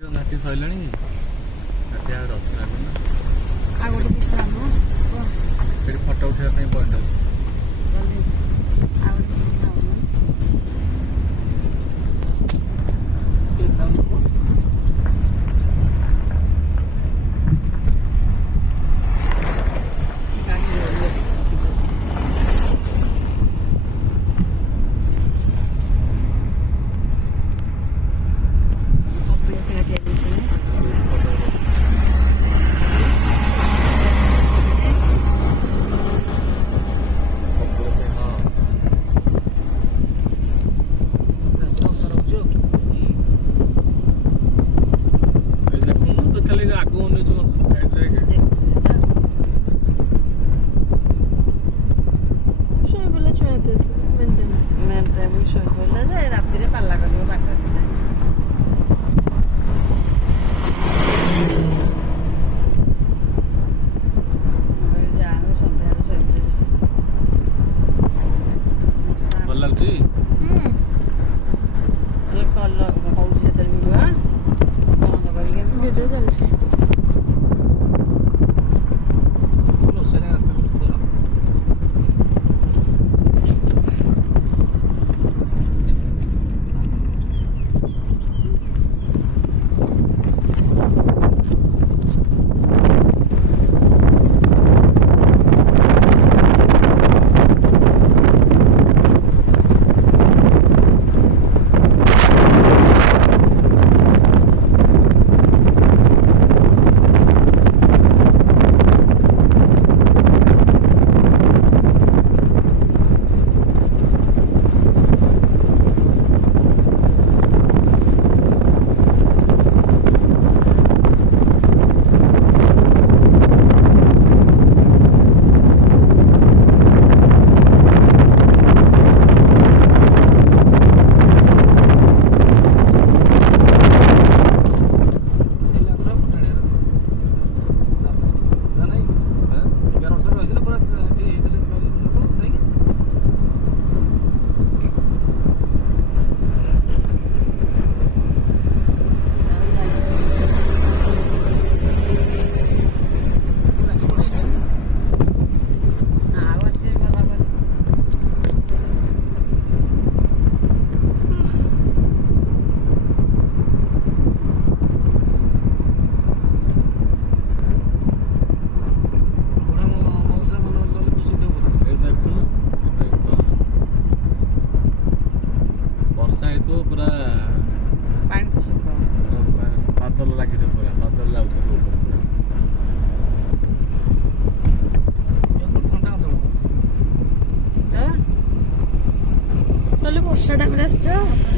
ଘାଟି ସରିଲାଣି ଘାଟି ଆଉ ଅଛି ନା ଆଉ ଗୋଟେ ବିଶ୍ରାମ ସେଠି ଫଟୋ ଉଠେଇବା ପାଇଁ ପଏଣ୍ଟ ଅଛି। ଆଉ ଗୋଟେ ବିଶ୍ରାମ ରାତିରେ ପାଲା କରିବ ବାଟ ଯାହା ହଉ ସନ୍ଧ୍ୟାରେ ଶୋଇପଡ଼ିବ। ଭଲ ଲାଗୁଛି। କଲ ହଉଛି ସେଥିରେ ଭିଡ଼ିଓ ବନ୍ଦ କରିକି ଭିଡ଼ିଓ ଚାଲିଛି। ପୁରା ପାଣି ପଶୁଥିବ ବାଦଲ ଲାଗିଥିବ ପୁରା ବାଦଲ ଲାଗୁଥିବ ଉପରେ ପୁରା ଥଣ୍ଡା ବର୍ଷା ଟାଇମ୍ରେ ଆସିଛ।